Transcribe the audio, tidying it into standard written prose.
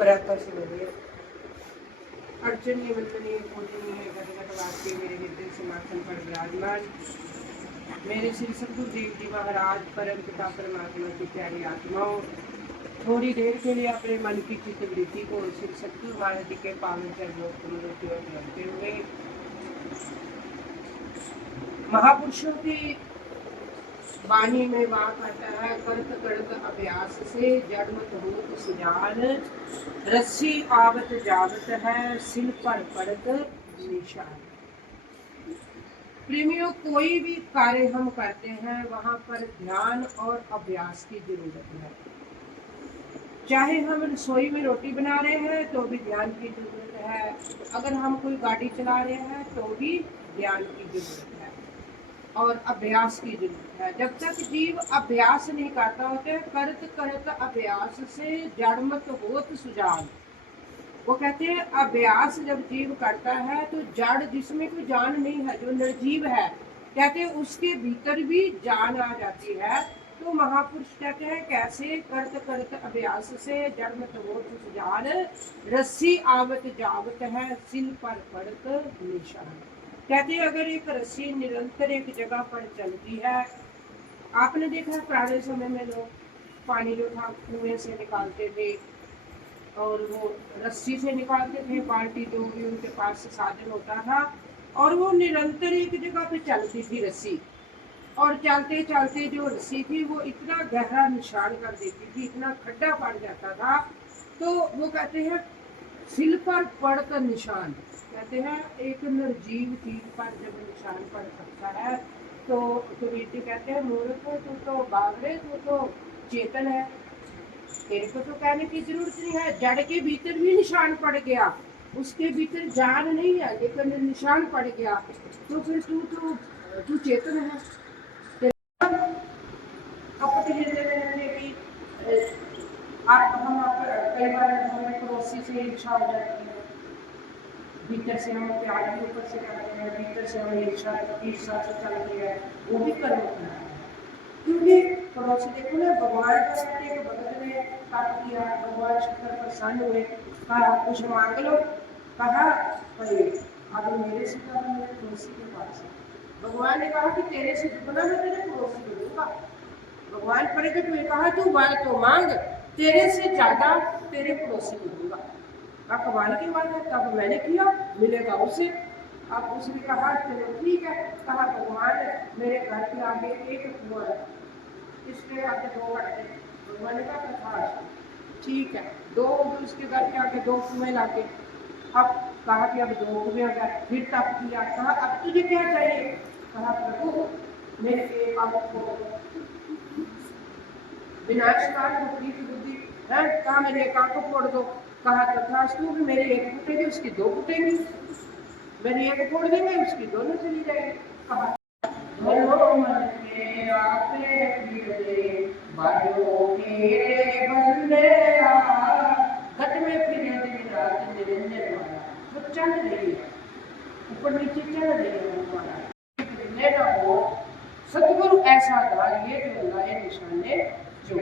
प्रातः सुबह अर्चनीय वंदनीय पूजनीय गदगद वाक्य मेरे हृदय सिंहासन पर विराजमान मेरे श्री सतगुरु देव जी महाराज परम पिता परमात्मा की प्यारी आत्माओं, थोड़ी देर के लिए अपने मन की चित्त वृत्ति को श्री सतगुरु महाराज जी के पावन चरणों की ओर रखते हुए महापुरुषों की वाणी में बात आता है। करत करत अभ्यास से जड़मत रूप सुजान, रस्सी आवत जावत है सिल पर पड़त निशान। प्रेमियों, कोई भी कार्य हम करते हैं वहां पर ध्यान और अभ्यास की जरूरत है। चाहे हम रसोई में रोटी बना रहे हैं तो भी ध्यान की जरूरत है, अगर हम कोई गाड़ी चला रहे हैं तो भी ध्यान की जरूरत है और अभ्यास की जरूरत है। जब तक जीव अभ्यास नहीं करता होता है, करत करत अभ्यास से जड़मत होत सुजान। वो कहते हैं अभ्यास जब जीव करता है तो जड़ जिसमें कोई जान नहीं है, जो निर्जीव है, कहते हैं उसके भीतर भी जान आ जाती है। तो महापुरुष कहते हैं कैसे? करत करत अभ्यास से जड़मत होत सुजान, रस्सी आवत जावत है सिल पर पड़त निशान। कहते हैं अगर एक रस्सी निरंतर एक जगह पर चलती है, आपने देखा पुराने समय में लोग पानी जो था कुएं से निकालते थे और वो रस्सी से निकालते थे, बाल्टी जो भी उनके पास साधन होता था, और वो निरंतर एक जगह पे चलती थी रस्सी, और चलते चलते जो रस्सी थी वो इतना गहरा निशान कर देती थी, इतना खड्डा पड़ जाता था। तो वो कहते हैं सिल पर पड़ता निशान। कहते हैं एक निर्जीव चीज पर जब निशान पड़ सकता है तो कबीर जी कहते हैं मूर्ख तू तो बावरे, तू तो चेतन है, तेरे को तो कहने की जरूरत नहीं है। जड़ के भीतर भी निशान पड़ गया, उसके भीतर जान नहीं है लेकिन निशान पड़ गया, तो फिर तू चेतन है। कपट हृदय में रहने की हम कई बार हमें पड़ोसी से ईर्षा हो जाती है, भीतर से हम प्यार के ऊपर से करते हैं, भीतर से हम ईर्षा से चलती है, वो भी कर्म करना है। क्योंकि पड़ोसी देखो ना, भगवान के बगल में तप किया, भगवान शंकर प्रसन्न हुए, कहा कुछ मांग लो, कहा भाई अब मेरे से कहा मेरे पड़ोसी के पास है। भगवान ने कहा कि तेरे से जितना मैं तेरे पड़ोसी को दूंगा। भगवान प्रकट हुए, कहा तू बात तो मांग, तेरे से ज्यादा तेरे पड़ोसी को दूंगा। कमाल की बात है, तब मैंने किया, मिलेगा उसे। अब उसने कहा चलो ठीक है, कहा भगवान मेरे घर के आगे एक कुआं है, इसके आगे 2 घंटे। भगवान ने कहा था ठीक है, 2 उसके घर के आगे 2 कुएं लाके। अब कहा कि अब 2 कुएं आ गए, फिर तप किया, कहा अब तुझे क्या चाहिए? कहा प्रभु मेरे एक आपको विनाशकाल बुद्धि की बुद्धि है, कहा मेरे एक आंख को फोड़ दो। कहा तथास्तु, मेरे एक फूटेगी उसकी 2 फूटेंगी, मेरी एक फोड़ देंगे उसकी दोनों चली जाएगी। कहा घट में फिर दिन रात निरंजन वाला वो चल रही है, ऊपर नीचे चल रही है ना हो। सतगुरु ऐसा धारिये जो लाए निशाने जो